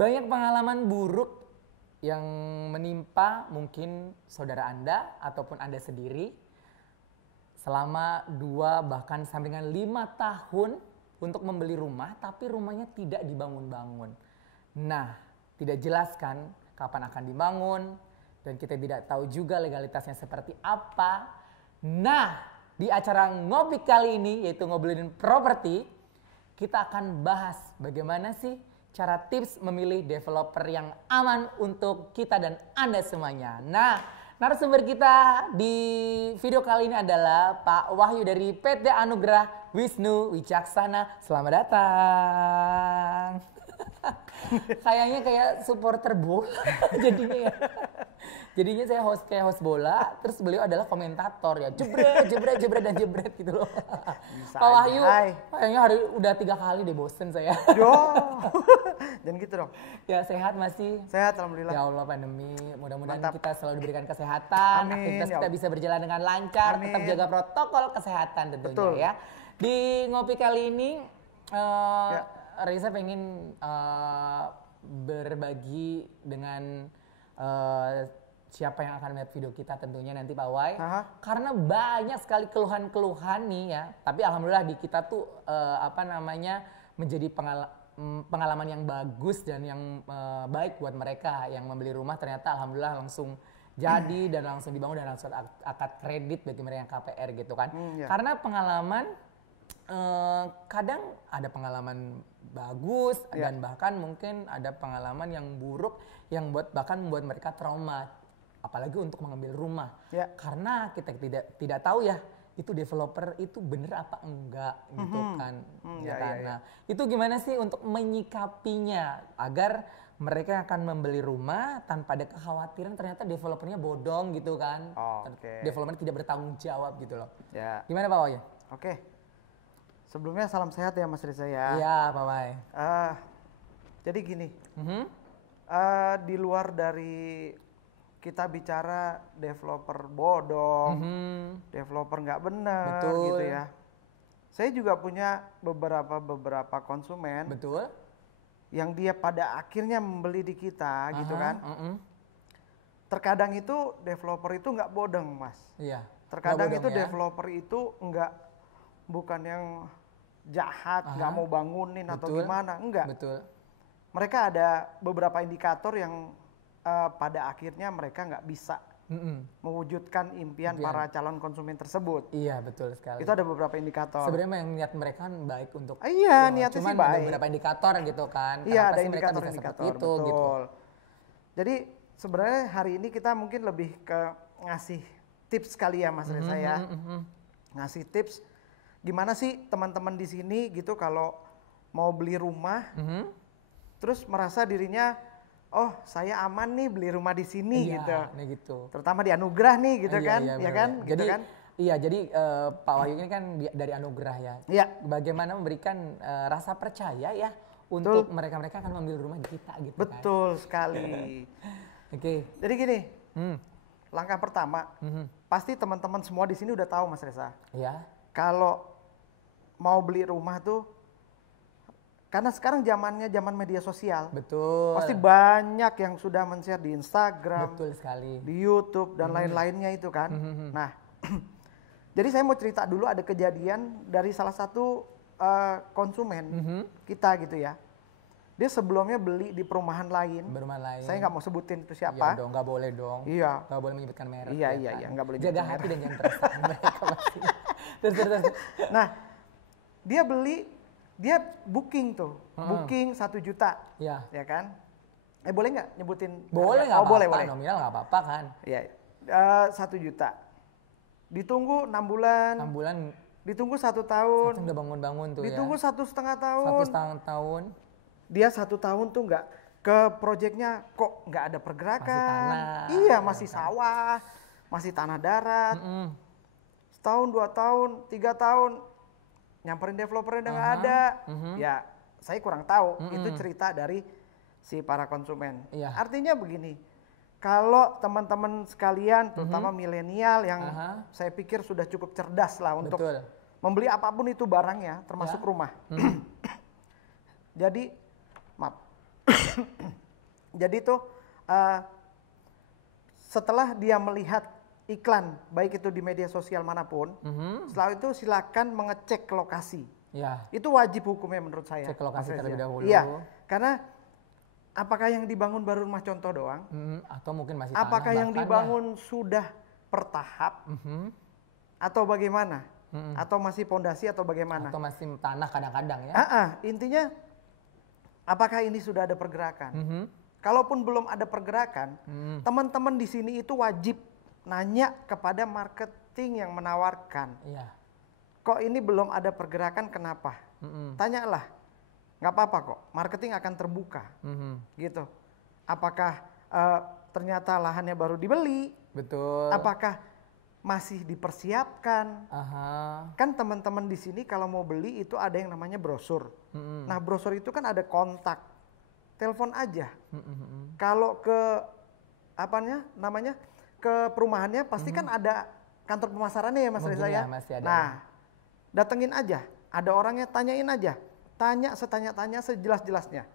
Banyak pengalaman buruk yang menimpa mungkin saudara Anda ataupun Anda sendiri selama 2 bahkan sampai dengan 5 tahun untuk membeli rumah tapi rumahnya tidak dibangun-bangun. Nah, tidak jelaskan kapan akan dibangun dan kita tidak tahu juga legalitasnya seperti apa. Nah, di acara Ngopi kali ini yaitu Ngobrolin Properti, kita akan bahas bagaimana sih cara tips memilih developer yang aman untuk kita dan Anda semuanya. Nah, narasumber kita di video kali ini adalah Pak Wahyu dari PT Anugrah Wisnu Wicaksana. Selamat datang. Kayaknya kayak supporter bola jadinya ya. Jadinya saya kayak host bola, terus beliau adalah komentator ya. Jebret dan jebret gitu loh. Pak Wahyu, kayaknya udah 3 kali deh bosen saya. Yo, jangan gitu dong. Ya sehat masih? Sehat alhamdulillah. Ya Allah pandemi, mudah-mudahan kita selalu diberikan kesehatan. Amin, aktivitas ya kita bisa berjalan dengan lancar, Amin. tetap jaga protokol kesehatan tentunya. Betul. Ya. Di ngopi kali ini, Reza pengen berbagi dengan siapa yang akan melihat video kita tentunya nanti Pak Wai. Karena banyak sekali keluhan-keluhan nih ya. Tapi alhamdulillah di kita tuh menjadi pengalaman yang bagus dan yang baik buat mereka yang membeli rumah, ternyata alhamdulillah langsung jadi dan langsung dibangun dan langsung akad kredit bagi mereka yang KPR gitu kan. Karena pengalaman kadang ada pengalaman bagus dan bahkan mungkin ada pengalaman yang buruk yang bahkan membuat mereka trauma. Apalagi untuk mengambil rumah, karena kita tidak tahu ya itu developer itu bener apa enggak gitu kan. Nah itu gimana sih untuk menyikapinya agar mereka akan membeli rumah tanpa ada kekhawatiran ternyata developernya bodong gitu kan. Developer tidak bertanggung jawab gitu loh. Gimana Pak Wahyu? Sebelumnya salam sehat ya Mas Reza ya. Iya Pak Wahyu. Jadi gini, di luar dari kita bicara developer bodong, developer nggak benar gitu ya. Saya juga punya beberapa konsumen, yang dia pada akhirnya membeli di kita gitu kan. Terkadang itu developer itu nggak bodong Mas. Terkadang itu developer itu bukan yang jahat, nggak mau bangunin atau gimana, enggak. Mereka ada beberapa indikator yang pada akhirnya mereka nggak bisa mewujudkan impian para calon konsumen tersebut. Iya betul sekali. Itu ada beberapa indikator. Sebenarnya yang niat mereka kan baik untuk. Iya niatnya sih baik. Ada beberapa indikator gitu kan. Iya ada indikator itu betul. Gitu. Jadi sebenarnya hari ini kita mungkin lebih ke ngasih tips kali ya Mas Reza ya. Ngasih tips gimana sih teman-teman di sini gitu kalau mau beli rumah, terus merasa dirinya oh saya aman nih beli rumah di sini gitu. Terutama di Anugrah nih gitu kan, ya kan? Jadi, jadi Pak Wahyu ini kan dari Anugrah ya. Bagaimana memberikan rasa percaya ya untuk mereka-mereka akan memilih rumah di kita gitu. Betul sekali. Jadi gini, langkah pertama, pasti teman-teman semua di sini udah tahu Mas Reza. Kalau mau beli rumah tuh, karena sekarang zamannya zaman media sosial. Pasti banyak yang sudah men-share di Instagram, di YouTube dan lain-lainnya itu kan. Nah, jadi saya mau cerita dulu ada kejadian dari salah satu konsumen kita gitu ya. Dia sebelumnya beli di perumahan lain. Saya nggak mau sebutin itu siapa. Iya dong, nggak boleh dong. Iya. Nggak boleh menyebutkan merek. Iya, nggak boleh. Jaga hati dan jangan perasaan mereka masih. Terus. Nah, dia booking tuh, booking 1 juta, ya kan? Boleh nggak nyebutin? Boleh nggak apa-apa, boleh. Nominal nggak apa-apa kan? Iya, 1 juta. Ditunggu 6 bulan. Ditunggu 1 tahun. Udah bangun-bangun tuh ditunggu ya. 1,5 tahun. 1,5 tahun. Dia 1 tahun tuh nggak ke proyeknya kok nggak ada pergerakan. Masih tanah. Iya, masih sawah, masih tanah darat. Setahun, 2 tahun, 3 tahun. Nyamperin developernya udah nggak ada, ya saya kurang tahu. Itu cerita dari si para konsumen. Artinya begini, kalau teman-teman sekalian, terutama milenial yang saya pikir sudah cukup cerdas lah untuk membeli apapun itu barangnya, termasuk rumah. Jadi, maaf, Jadi tuh setelah dia melihat iklan, baik itu di media sosial manapun, setelah itu silakan mengecek lokasi. Ya. Itu wajib hukumnya menurut saya. Cek lokasi terlebih dahulu. Iya, karena apakah yang dibangun baru rumah contoh doang? Atau mungkin masih apakah tanah yang dibangun sudah bertahap? Atau bagaimana? Atau masih pondasi atau bagaimana? Atau masih tanah kadang-kadang ya? Intinya apakah ini sudah ada pergerakan? Kalaupun belum ada pergerakan, teman-teman di sini itu wajib nanya kepada marketing yang menawarkan. Iya. Kok ini belum ada pergerakan, kenapa? Tanyalah, nggak apa-apa kok. Marketing akan terbuka, gitu. Apakah ternyata lahannya baru dibeli? Betul. Apakah masih dipersiapkan? Kan teman-teman di sini kalau mau beli itu ada yang namanya brosur. Nah brosur itu kan ada kontak, telepon aja. Kalau ke ke perumahannya pasti kan ada kantor pemasarannya ya Mas Reza ya. Nah datengin aja, ada orangnya, tanyain aja, tanya setanya-tanya sejelas-jelasnya.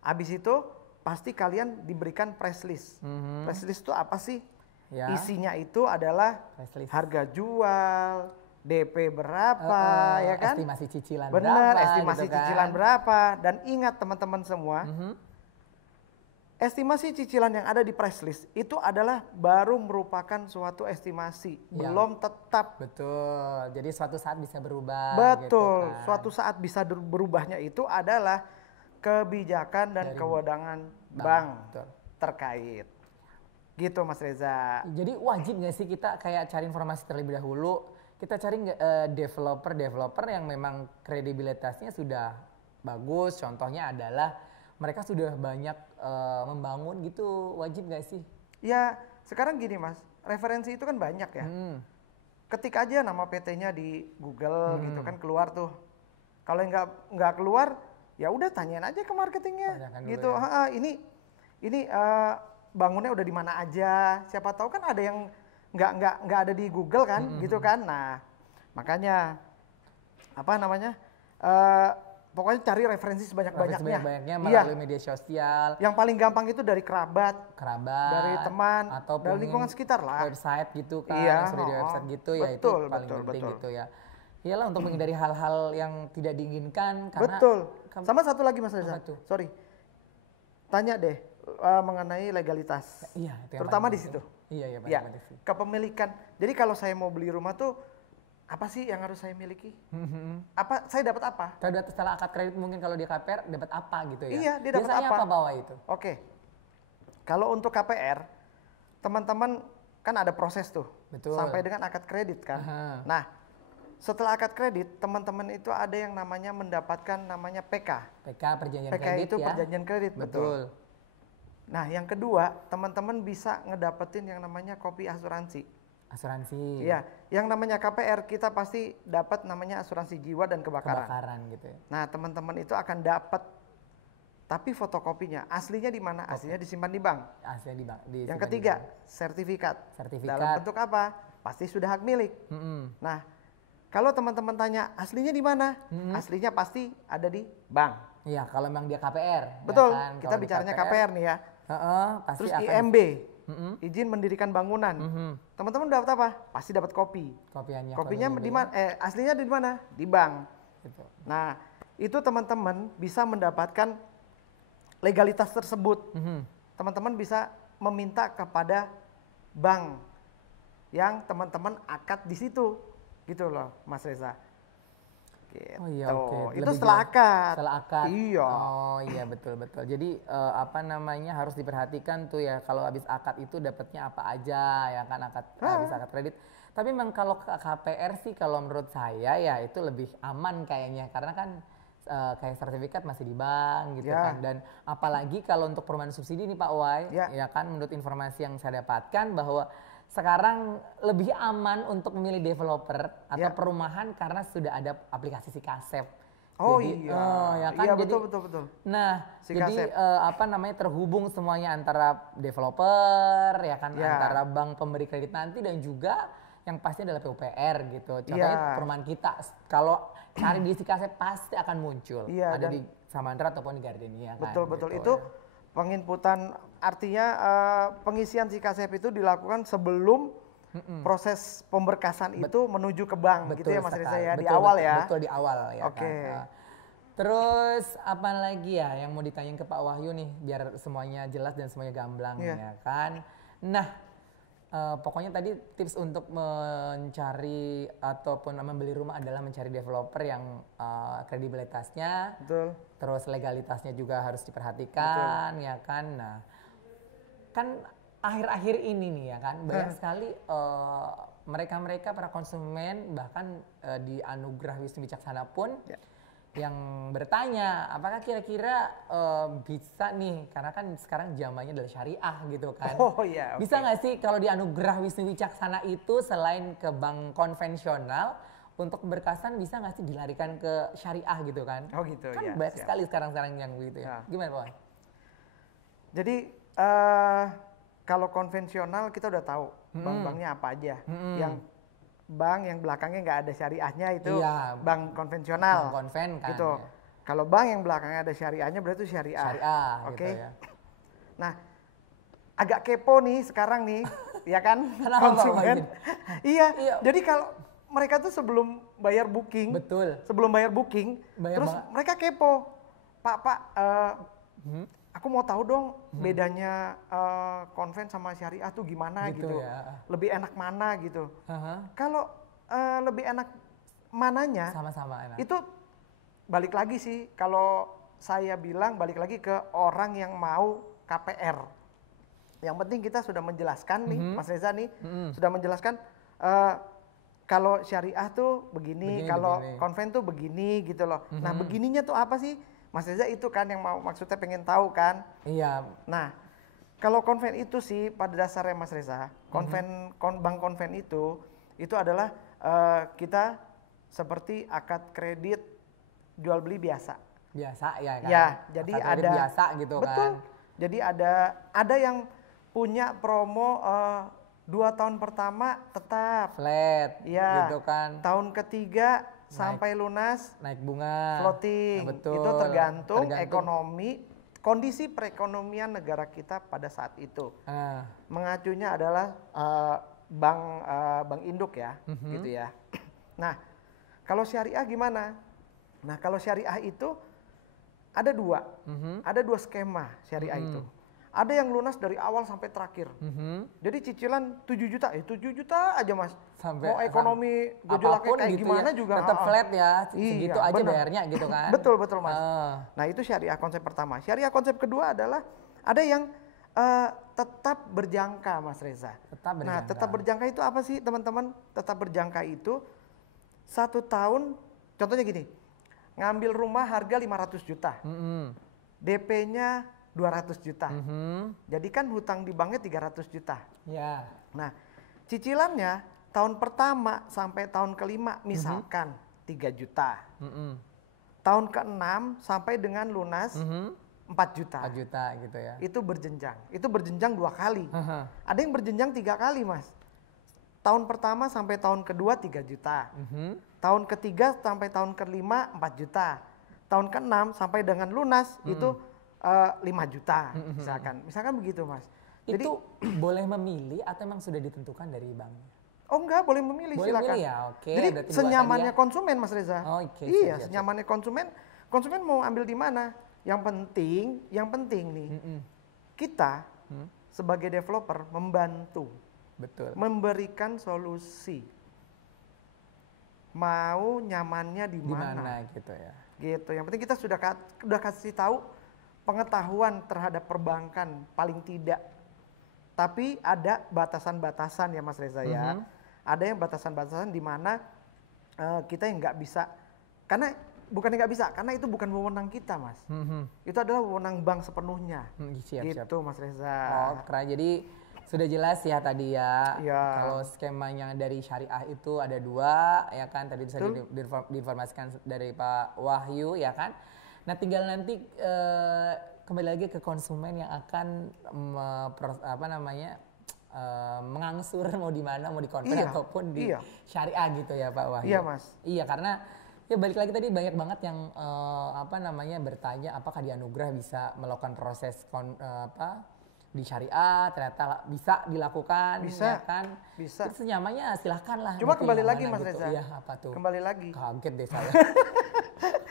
Habis itu pasti kalian diberikan press list. Press list itu apa sih? Ya. Isinya itu adalah harga jual, DP berapa, ya kan? Estimasi cicilan berapa? Benar, estimasi gitu cicilan berapa. Dan ingat teman-teman semua, estimasi cicilan yang ada di press list itu adalah baru merupakan suatu estimasi, belum tetap. Betul, jadi suatu saat bisa berubah. Betul, gitu kan. Suatu saat bisa berubahnya itu adalah kebijakan dan kewenangan bank terkait. Gitu Mas Reza. Jadi wajib nggak sih kita kayak cari informasi terlebih dahulu, kita cari developer yang memang kredibilitasnya sudah bagus, contohnya adalah mereka sudah banyak membangun gitu, wajib nggak sih? Ya sekarang gini Mas, referensi itu kan banyak ya. Ketik aja nama PT-nya di Google gitu kan keluar tuh. Kalau nggak keluar, ya udah tanyain aja ke marketingnya gitu. Ya. Ini bangunnya udah di mana aja, siapa tahu kan ada yang nggak ada di Google kan, gitu kan. Nah makanya pokoknya cari referensi sebanyak-banyaknya melalui media sosial. Yang paling gampang itu dari kerabat, dari teman, atau dari lingkungan sekitar lah. Website gitu kan, yang sudah di website gitu ya, itu paling penting gitu ya. Iyalah untuk menghindari hal-hal yang tidak diinginkan. Karena sama satu lagi Mas Reza, sorry, tanya deh mengenai legalitas. Iya, terutama di situ. Iya, kepemilikan. Jadi kalau saya mau beli rumah tuh apa sih yang harus saya miliki? Saya dapat apa? Setelah akad kredit mungkin kalau di KPR dapat apa gitu ya? Iya, dia dapat apa bawa itu? Oke. Kalau untuk KPR, teman-teman kan ada proses tuh. Betul. Sampai dengan akad kredit kan. Nah, setelah akad kredit, teman-teman itu ada yang namanya mendapatkan namanya PK. PK perjanjian PK kredit itu ya. Perjanjian kredit, betul. Nah, yang kedua, teman-teman bisa ngedapetin yang namanya kopi asuransi. Asuransi. Iya, yang namanya KPR kita pasti dapat namanya asuransi jiwa dan kebakaran. Kebakaran gitu ya. Nah, teman-teman itu akan dapat, tapi fotokopinya aslinya di mana? Aslinya disimpan di bank. Aslinya di bank. Yang ketiga, sertifikat. Dalam bentuk apa? Pasti sudah hak milik. Nah, kalau teman-teman tanya aslinya di mana? Aslinya pasti ada di bank. Iya, kalau memang dia KPR. Betul. Ya kan? Kita bicaranya KPR nih ya. Pasti terus IMB, izin mendirikan bangunan. Teman-teman dapat apa? Pasti dapat kopi. Kopinya di mana? Aslinya di mana? Di bank. Gitu. Nah, itu teman-teman bisa mendapatkan legalitas tersebut. Teman-teman bisa meminta kepada bank yang teman-teman akad di situ, gitu loh, Mas Reza. Gitu. Oh iya, oke. Itu setelah akad. Setelah akad. Iya. Oh iya, betul. Jadi harus diperhatikan tuh ya, kalau habis akad itu dapatnya apa aja ya kan, habis akad kredit. Tapi memang kalau KPR sih kalau menurut saya ya itu lebih aman kayaknya, karena kan kayak sertifikat masih di bank gitu kan. Dan apalagi kalau untuk perumahan subsidi nih Pak Wai, ya kan, menurut informasi yang saya dapatkan bahwa sekarang lebih aman untuk memilih developer atau perumahan karena sudah ada aplikasi Sikasep. Oh jadi, iya, ya kan? Iya, jadi, betul. Nah, Sikasep. jadi terhubung semuanya antara developer, ya kan, antara bank pemberi kredit nanti dan juga yang pasti adalah PUPR gitu. Contohnya Iya. perumahan kita, kalau cari di Sikasep pasti akan muncul. Iya, Ada dan di Samandra ataupun di Gardenia kan. betul gitu itu ya. penginputan, artinya pengisian Sikasep itu dilakukan sebelum proses pemberkasan itu menuju ke bank gitu ya Mas Reza sekali. ya, di awal ya. Betul di awal ya Oke. kan. Terus apa lagi ya yang mau ditanyain ke Pak Wahyu nih biar semuanya jelas dan semuanya gamblang Iya. ya kan. Nah pokoknya tadi tips untuk mencari ataupun membeli rumah adalah mencari developer yang kredibilitasnya, Betul. terus legalitasnya juga harus diperhatikan ya kan. Nah kan akhir-akhir ini nih ya kan banyak sekali mereka-mereka para konsumen bahkan di Anugerah Wisnu Wicaksana pun yang bertanya apakah kira-kira bisa nih karena kan sekarang zamannya adalah syariah gitu kan. Oh iya. oke. Bisa nggak sih kalau di Anugerah Wisnu Wicaksana itu selain ke bank konvensional untuk berkasan bisa nggak sih dilarikan ke syariah gitu kan? Oh gitu Kan ya. banyak siap. sekali sekarang yang begitu ya. Ya. Gimana Pak? Jadi kalau konvensional kita udah tahu bank-banknya apa aja. Yang bank yang belakangnya nggak ada syariahnya itu Iya, bank konvensional. Bank konven kan. Gitu. Ya. Kalau bank yang belakangnya ada syariahnya berarti itu syariah. Syariah Oke. gitu ya. Nah, agak kepo nih sekarang nih, ya kan? Kenapa, Pak Konsumen. Wahid? Iya. Iya. Jadi kalau mereka tuh sebelum bayar booking, Betul. Banyak terus banget. mereka kepo, Pak, aku mau tahu dong bedanya konven sama syariah tuh gimana Gitu gitu. ya. Lebih enak mana gitu. Aha, Kalau lebih enak mananya, sama-sama enak. itu balik lagi sih kalau saya bilang balik lagi ke orang yang mau KPR. Yang penting kita sudah menjelaskan nih, Mas Reza nih, sudah menjelaskan kalau syariah tuh begini, kalau begini. konven tuh begini gitu loh. Nah begininya tuh apa sih? Mas Reza itu kan yang mau maksudnya pengen tahu kan. Iya. Nah kalau konven itu sih pada dasarnya Mas Reza, bank konven itu adalah kita seperti akad kredit jual beli biasa. Biasa ya kan. Ya, jadi Akad kredit ada biasa gitu betul. kan. Jadi ada yang punya promo 2 tahun pertama tetap, Flat ya. gitu kan. Tahun ketiga sampai lunas Naik bunga. floating. Nah, betul. Itu tergantung ekonomi, kondisi perekonomian negara kita pada saat itu. Ah, Mengacunya adalah bank induk ya, gitu ya. Nah, kalau syariah gimana? Nah, kalau syariah itu ada dua skema syariah itu. Ada yang lunas dari awal sampai terakhir. Jadi cicilan 7 juta, 7 juta aja Mas. Sampai mau ekonomi gejolaknya kayak gitu gimana ya, juga. tetap flat ya, Iya, segitu aja benar. bayarnya gitu kan. Betul Mas. Ah, Nah itu syariah konsep pertama. Syariah konsep kedua adalah ada yang tetap berjangka Mas Reza. tetap berjangka. Nah tetap berjangka itu apa sih teman-teman? Tetap berjangka itu 1 tahun, contohnya gini, ngambil rumah harga 500 juta, DP-nya 200 juta. Jadi kan hutang di banknya 300 juta. Ya. Nah cicilannya tahun pertama sampai tahun kelima misalkan 3 juta. Tahun ke-6 sampai dengan lunas 4 juta. 4 juta gitu ya. Itu berjenjang. Itu berjenjang 2 kali. Haha. Ada yang berjenjang 3 kali Mas. Tahun pertama sampai tahun kedua 3 juta. Tahun ketiga sampai tahun kelima 4 juta. Tahun ke-6 sampai dengan lunas itu 5 juta misalkan begitu Mas. Jadi Itu boleh memilih atau emang sudah ditentukan dari banknya? oh enggak, boleh memilih Boleh silakan. milih ya, oke. Jadi Berarti dua senyamannya tadi ya. konsumen Mas Reza. Oh, oke, iya, siap. senyamannya konsumen mau ambil di mana? Yang penting nih kita sebagai developer membantu, Betul. memberikan solusi. Mau nyamannya di Di mana mana? gitu ya. Gitu. Yang penting kita sudah kasih tahu pengetahuan terhadap perbankan paling tidak. Tapi ada batasan-batasan ya Mas Reza ya. Ada yang batasan-batasan di mana kita yang nggak bisa, karena bukan nggak bisa, karena itu bukan wewenang kita Mas. Itu adalah wewenang bank sepenuhnya. Siap. Gitu Mas Reza. Oh, keren. Jadi sudah jelas ya tadi ya. Iya. Kalau skemanya dari syariah itu ada 2 ya kan. Tadi bisa diinformasikan dari Pak Wahyu ya kan. Nah tinggal nanti kembali lagi ke konsumen yang akan mengangsur mau di mana, mau di konven Iya, ataupun di iya. syariah gitu ya Pak Wahyu. Iya, Mas. Iya, karena ya balik lagi tadi banyak banget yang bertanya apakah di anugerah bisa melakukan proses di syariah, ternyata bisa dilakukan, Bisa, ya kan? bisa. Itu senyamannya silahkan lah. Cuma gitu, kembali yang lagi mana Mas gitu. Reza. Iya, apa tuh? Kembali lagi. Kaget deh saya.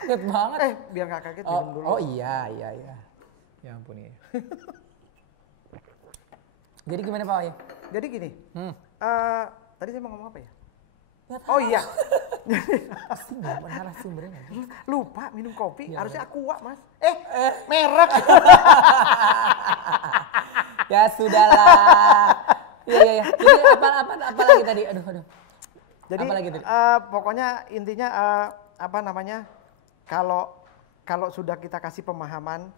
Kaget banget. Biar nggak kaget minum dulu. Oh iya. Ya ampun ya. Jadi gimana Pak Wahyu? Jadi gini, tadi saya mau ngomong apa ya? Nggak tahu. Oh iya, Pasti nggak pernah narasumbernya. lupa minum kopi, Ya. harusnya Aqua Mas. Merek. Ya sudahlah. Iya. Jadi apa lagi tadi? Aduh. Jadi apa lagi tadi? pokoknya intinya kalau sudah kita kasih pemahaman,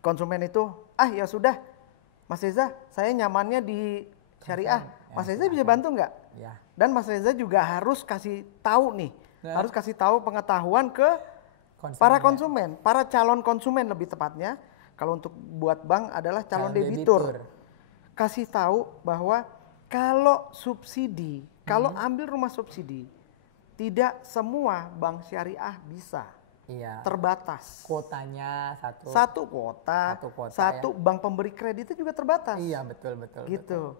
konsumen itu ya sudah, Mas Reza, saya nyamannya di syariah. Mas Reza bisa bantu nggak? Ya. Dan Mas Reza juga harus kasih tahu nih, harus kasih tahu pengetahuan ke para konsumen, para calon konsumen lebih tepatnya. Kalau untuk buat bank adalah calon debitur. Kasih tahu bahwa kalau subsidi, kalau ambil rumah subsidi, tidak semua bank syariah bisa. Iya. Terbatas. Kuotanya satu. Satu kuota, Satu bank pemberi kreditnya juga terbatas. Iya betul. Gitu.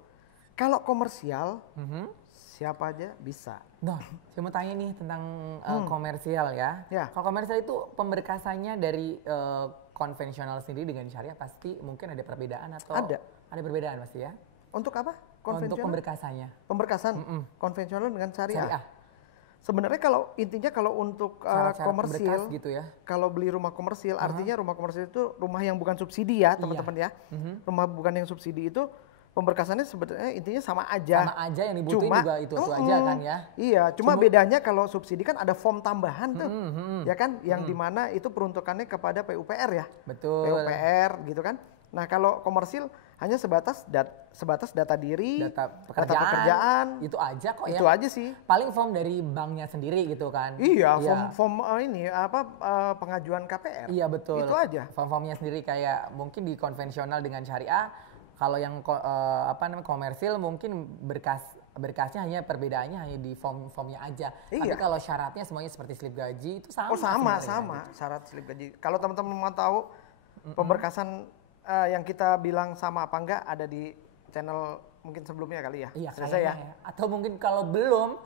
Kalau komersial, siapa aja bisa. Nah, saya mau tanya nih tentang komersial ya. Kalau komersial itu pemberkasannya dari konvensional sendiri dengan syariah pasti mungkin ada perbedaan atau Ada perbedaan pasti ya. Untuk apa? Untuk pemberkasannya. Pemberkasan konvensional dengan syariah. Syariah. Sebenarnya kalau untuk komersil gitu ya. Kalau beli rumah komersil artinya rumah komersil itu rumah yang bukan subsidi ya, teman-teman ya. Rumah bukan yang subsidi itu pemberkasannya sebenarnya intinya sama aja. Sama aja yang dibutuhin juga itu aja kan ya. Iya, cuma bedanya kalau subsidi kan ada form tambahan tuh. Ya kan yang dimana itu peruntukannya kepada PUPR ya. Betul. PUPR gitu kan. Nah, kalau komersil hanya sebatas data diri, data pekerjaan. Itu aja kok ya. Itu aja sih. Paling form dari banknya sendiri gitu kan. Iya, form pengajuan KPR. Iya betul. Itu aja. Form-formnya sendiri kayak mungkin di konvensional dengan syariah. Kalau yang komersil mungkin berkasnya hanya perbedaannya hanya di form-formnya aja. Iya. Tapi kalau syaratnya semuanya seperti slip gaji itu sama. Oh sama syarat slip gaji. Kalau teman-teman mau tahu pemberkasan yang kita bilang sama apa enggak ada di channel mungkin sebelumnya kali ya. Iya kayaknya ya. Atau mungkin kalau belum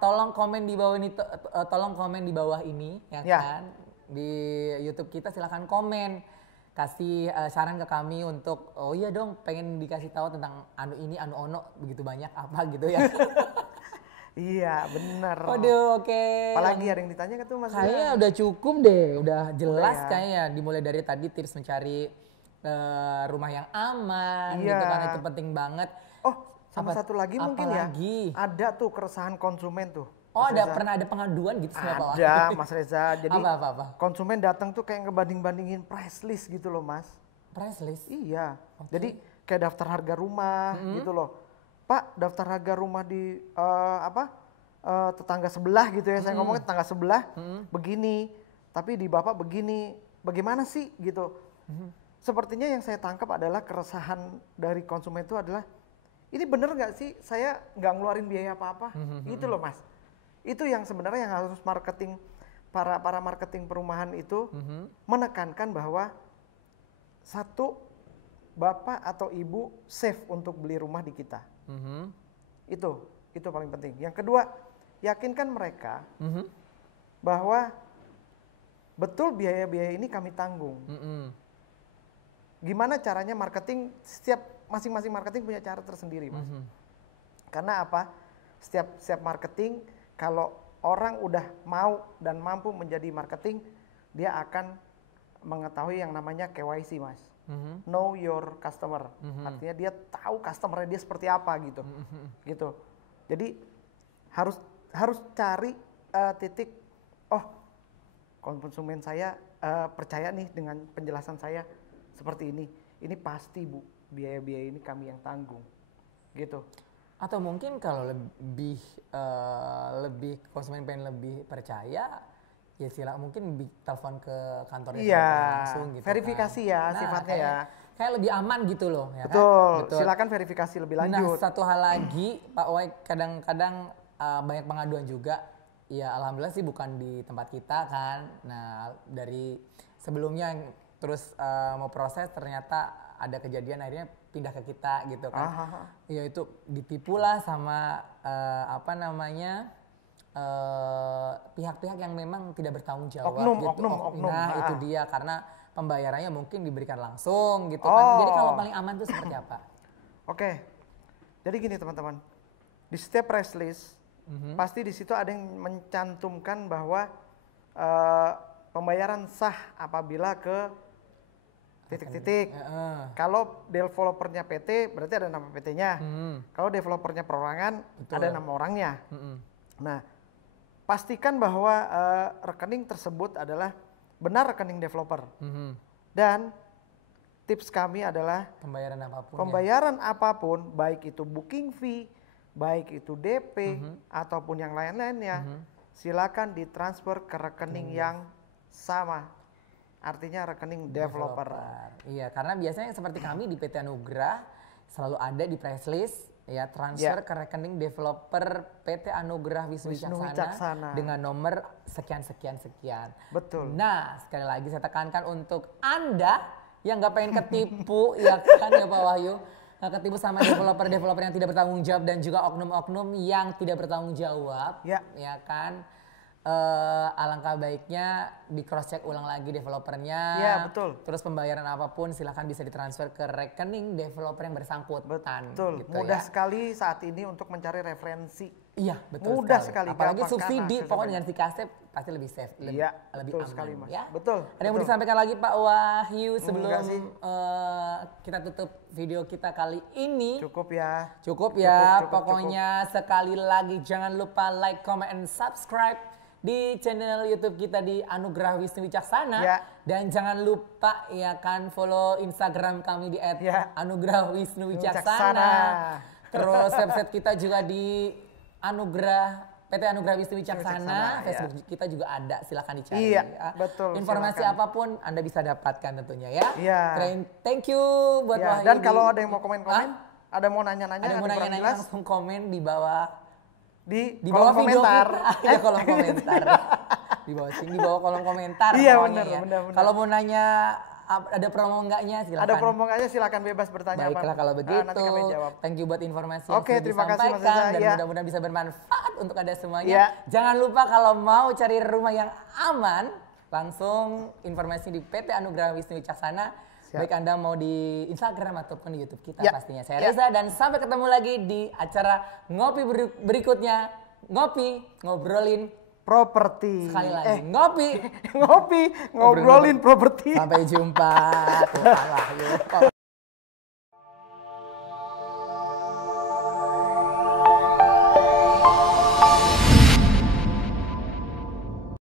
tolong komen di bawah ini ya kan. Di YouTube kita silahkan komen. Kasih saran ke kami untuk oh iya dong pengen dikasih tahu tentang anu ini anu ono begitu banyak apa gitu ya. Iya benar. Waduh oke. Apalagi ada yang ditanya kan tuh Mas? Kayaknya udah cukup deh, udah jelas kayaknya dimulai dari tadi tips mencari rumah yang aman gitu kan itu penting banget. Oh sama satu lagi mungkin ya. Ada tuh keresahan konsumen tuh. Oh pernah ada pengaduan gitu sama Pak? Ada Mas Reza. Jadi apa? Konsumen datang tuh kayak ngebanding-bandingin price list gitu loh Mas. Price list? Iya. Jadi kayak daftar harga rumah gitu loh. Pak daftar harga rumah di tetangga sebelah gitu ya. Saya ngomongnya tetangga sebelah begini. Tapi di Bapak begini. Bagaimana sih gitu. Sepertinya yang saya tangkap adalah keresahan dari konsumen itu adalah ini bener nggak sih saya nggak ngeluarin biaya apa-apa gitu loh Mas. Itu yang sebenarnya yang harus marketing para marketing perumahan itu menekankan bahwa satu bapak atau ibu safe untuk beli rumah di kita. Itu paling penting. Yang kedua yakinkan mereka bahwa betul biaya-biaya ini kami tanggung. Gimana caranya marketing? Masing-masing marketing punya cara tersendiri, Mas. Karena apa? Setiap marketing kalau orang udah mau dan mampu menjadi marketing, dia akan mengetahui yang namanya KYC, Mas. Know your customer. Artinya dia tahu customer-nya dia seperti apa gitu. Gitu. Jadi harus cari titik konsumen saya percaya nih dengan penjelasan saya seperti ini. Ini pasti Bu, biaya-biaya ini kami yang tanggung. Gitu. Atau mungkin kalau lebih konsumen pengen lebih percaya, ya mungkin telepon ke kantornya langsung gitu. Verifikasi kan. ya sifatnya ya. kayak lebih aman gitu loh. Ya Betul. Kan? Betul. Silakan verifikasi lebih lanjut. Nah, satu hal lagi Pak Wai, kadang-kadang banyak pengaduan juga. Ya alhamdulillah sih bukan di tempat kita kan. Nah dari sebelumnya terus mau proses ternyata ada kejadian akhirnya pindah ke kita gitu kan. Ya itu ditipu lah sama pihak-pihak yang memang tidak bertanggung jawab gitu. Oknum. Nah itu dia karena pembayarannya mungkin diberikan langsung gitu kan. Jadi kalau paling aman itu seperti apa? Oke. Jadi gini teman-teman. Di setiap press list pasti di situ ada yang mencantumkan bahwa pembayaran sah apabila ke titik-titik. Kalau developernya PT berarti ada nama PT-nya. Kalau developernya perorangan ada nama orangnya. Nah, pastikan bahwa rekening tersebut adalah benar rekening developer. Dan tips kami adalah pembayaran apapun baik itu booking fee, baik itu DP ataupun yang lain-lainnya, silakan ditransfer ke rekening yang sama. Artinya rekening developer. Iya, karena biasanya seperti kami di PT Anugrah selalu ada di press list ya transfer ke rekening developer PT Anugrah Wisnu Wicaksana dengan nomor sekian. Betul. Nah, sekali lagi saya tekankan untuk Anda yang nggak pengen ketipu ya kan ya Pak Wahyu. Ketipu sama developer yang tidak bertanggung jawab dan juga oknum-oknum yang tidak bertanggung jawab, ya kan. Alangkah baiknya di cross check ulang lagi developernya. Ya betul. Terus pembayaran apapun silahkan bisa ditransfer ke rekening developer yang bersangkutan. Betul. Gitu mudah sekali saat ini untuk mencari referensi. Iya betul. Mudah sekali. Apalagi subsidi, pokoknya dengan Vikasep pasti lebih safe, lebih aman. Sekali, Mas. Ya. Betul. Ada yang mau disampaikan lagi Pak Wahyu sebelum kita tutup video kita kali ini? Cukup ya. Cukup. Pokoknya sekali lagi jangan lupa like, comment, and subscribe di channel YouTube kita di Anugrah Wisnu Wicaksana. Dan jangan lupa ya kan follow Instagram kami di @Anugrah Wisnu Wicaksana. Terus website kita juga di PT Anugrah Wisnu Wicaksana. Facebook kita juga ada, silakan dicari. Betul. Informasi apapun Anda bisa dapatkan tentunya ya. Thank you buat Wahyu. Dan kalau ada yang mau komen-komen, ada mau nanya-nanya, langsung komen di bawah. Di bawah komentar. Di kolom komentar. Di bawah kolom komentar. Iya benar. Kalau mau nanya ada promo enggaknya silakan. Ada promo enggaknya silakan bebas bertanya. Baiklah kalau begitu. Nanti kami jawab. Thank you buat informasi yang terima kasih Mas Reza. Dan mudah-mudahan bisa bermanfaat untuk Anda semuanya. Jangan lupa kalau mau cari rumah yang aman, langsung informasi di PT Anugrah Wisnu Wicaksana. Baik Anda mau di Instagram ataupun di YouTube kita pastinya. Saya Reza dan sampai ketemu lagi di acara ngopi berikutnya. Ngobrolin properti. Sekali lagi, ngobrolin properti. Sampai jumpa.